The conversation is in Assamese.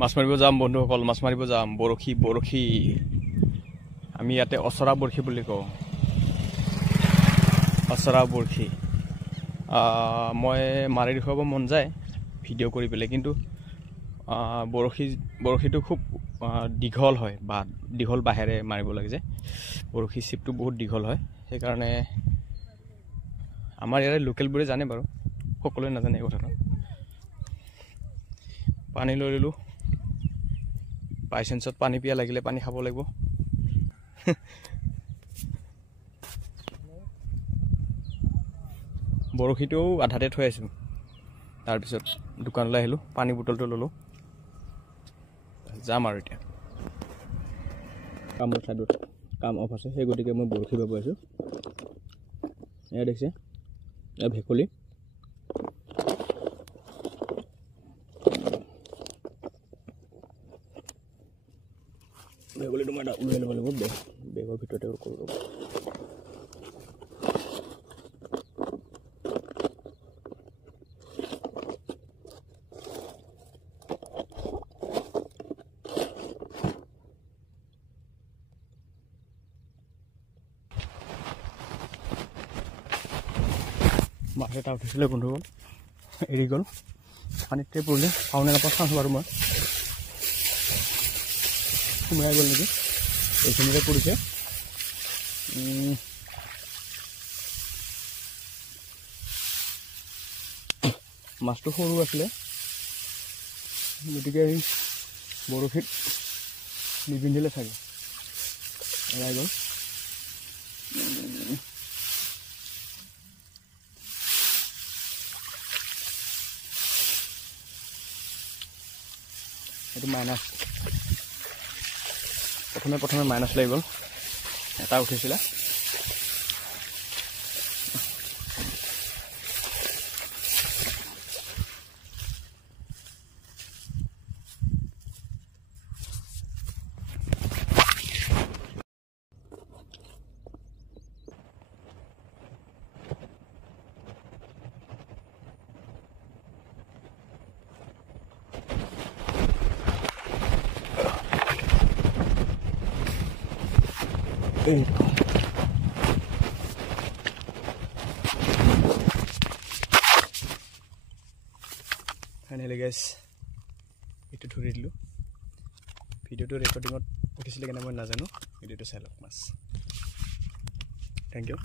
মাছ মাৰিব যাম বন্ধুসকল, মাছ মাৰিব যাম। বৰশী আমি ইয়াতে অচৰা বৰশী বুলি কওঁ, অচৰা বৰশী। মই মাৰি দেখুৱাব মন যায় ভিডিঅ' কৰি পেলাই, কিন্তু বৰশীটো খুব দীঘল হয়, বা দীঘল বাঁহেৰে মাৰিব লাগে যে, বৰশী চিপটো বহুত দীঘল হয়। সেইকাৰণে আমাৰ ইয়াৰে লোকেলবোৰে জানে বাৰু, সকলোৱে নাজানে এই কথাটো। পানী লৈ ল'লোঁ, বাই চান্সত পানী পিয়া লাগিলে পানী খাব লাগিব। বৰশীটোও আধাতে থৈ আহিছোঁ, তাৰপিছত দোকানলৈ আহিলোঁ, পানী বটলটো ল'লোঁ, যাম আৰু এতিয়া। কামৰ ছাইডত কাম অফ আছে, সেই গতিকে মই বৰশী বাব আছোঁ। এয়া দেখিছে, এয়া ভেকুলী। ভেকুলীটো মই এটা উলিয়াই ল'ব লাগিব, বেগৰ ভিতৰতে কৰোঁ। মাছ এটা উঠিছিলে বন্ধুসকল, এৰি গ'ল, পানীতে পৰিলে, পাওনে নাপাওঁ চাওঁ বাৰু। মই সোমাই গ'ল নেকি, এইখিনিতে পৰিছে। মাছটো সৰু আছিলে, গতিকে এই বৰশীত নিপিন্ধিলে চাগে, এৰাই গ'ল। এইটো মাইনাছ, প্ৰথমে মাইনাছ লাগি গ'ল, এটা উঠিছিলে। ফাইনেলি গাইজ, এইটো ধৰি দিলোঁ। ভিডিঅ'টো ৰেকৰ্ডিঙত উঠিছিলে কেনে মই নাজানো, ভিডিঅ'টো চাই লওক মাছ। Thank U.